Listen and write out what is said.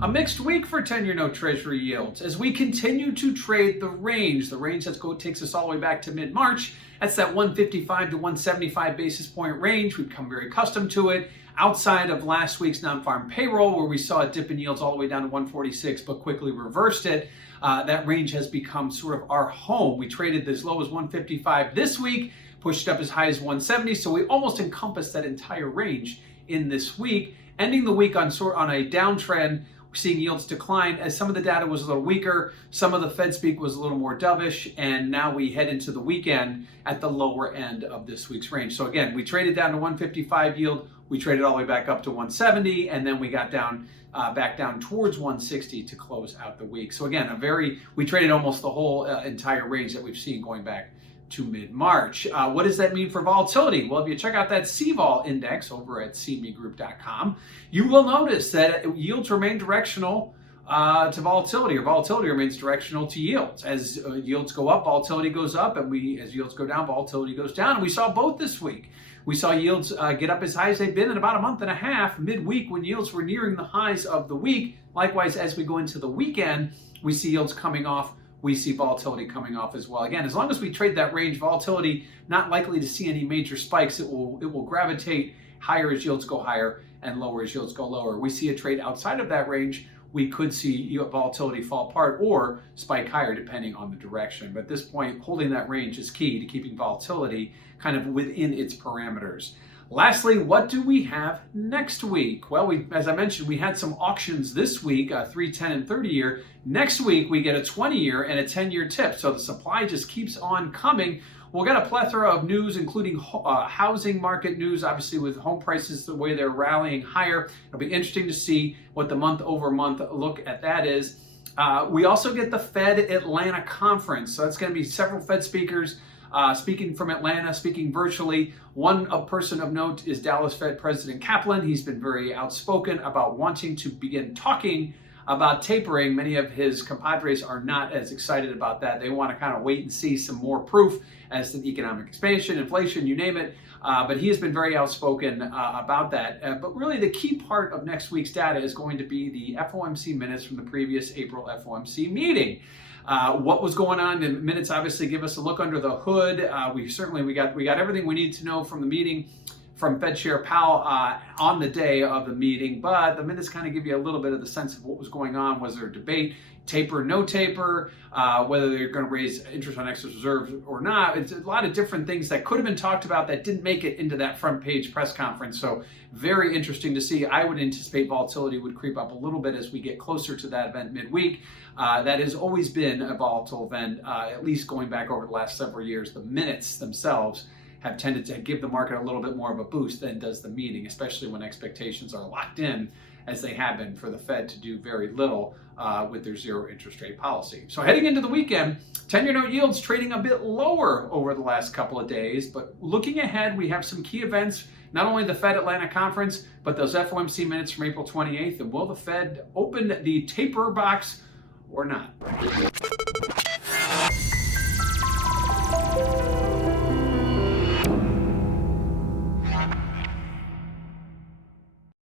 A mixed week for 10-year note treasury yields as we continue to trade the range. The range takes us all the way back to mid-March. That's that 155 to 175 basis point range. We've become very accustomed to it. Outside of last week's non-farm payroll, where we saw a dip in yields all the way down to 146, but quickly reversed it, that range has become sort of our home. We traded as low as 155 this week, pushed up as high as 170, so we almost encompassed that entire range in this week, ending the week on a downtrend. We're seeing yields decline as some of the data was a little weaker, some of the Fed speak was a little more dovish, and now we head into the weekend at the lower end of this week's range. So again, we traded down to 155 yield, we traded all the way back up to 170, and then we got down back down towards 160 to close out the week. So again, we traded almost the whole entire range that we've seen going back to mid-March. What does that mean for volatility? Well, if you check out that CVol index over at cmegroup.com, you will notice that yields remain directional to volatility, or volatility remains directional to yields. As yields go up, volatility goes up, and as yields go down, volatility goes down. And we saw both this week. We saw yields get up as high as they've been in about a month and a half, midweek, when yields were nearing the highs of the week. Likewise, as we go into the weekend, we see yields coming off. We see volatility coming off as well. Again, as long as we trade that range, volatility not likely to see any major spikes. It will gravitate higher as yields go higher and lower as yields go lower. We see a trade outside of that range, we could see volatility fall apart or spike higher depending on the direction. But at this point, holding that range is key to keeping volatility kind of within its parameters. Lastly, what do we have next week? Well, as I mentioned, we had some auctions this week, 3, 10, and 30-year. Next week, we get a 20-year and a 10-year tip. So the supply just keeps on coming. We'll get a plethora of news, including housing market news, obviously with home prices the way they're rallying higher. It'll be interesting to see what the month-over-month look at that is. We also get the Fed Atlanta conference. So that's going to be several Fed speakers speaking from Atlanta, speaking virtually. One person of note is Dallas Fed President Kaplan. He's been very outspoken about wanting to begin talking about tapering. Many of his compadres are not as excited about that. They want to kind of wait and see some more proof as to economic expansion, inflation, you name it. But he has been very outspoken about that. But really the key part of next week's data is going to be the FOMC minutes from the previous April FOMC meeting. What was going on? The minutes obviously give us a look under the hood. We got everything we need to know from the meeting from Fed Chair Powell on the day of the meeting, but the minutes kind of give you a little bit of the sense of what was going on. Was there a debate, taper, no taper, whether they're going to raise interest on excess reserves or not? It's a lot of different things that could have been talked about that didn't make it into that front page press conference. So very interesting to see. I would anticipate volatility would creep up a little bit as we get closer to that event midweek. That has always been a volatile event, at least going back over the last several years. The minutes themselves have tended to give the market a little bit more of a boost than does the meeting, especially when expectations are locked in, as they have been for the Fed to do very little with their zero interest rate policy. So heading into the weekend, 10-year note yields trading a bit lower over the last couple of days, but looking ahead, we have some key events, not only the Fed Atlanta conference, but those FOMC minutes from April 28th, and will the Fed open the taper box or not?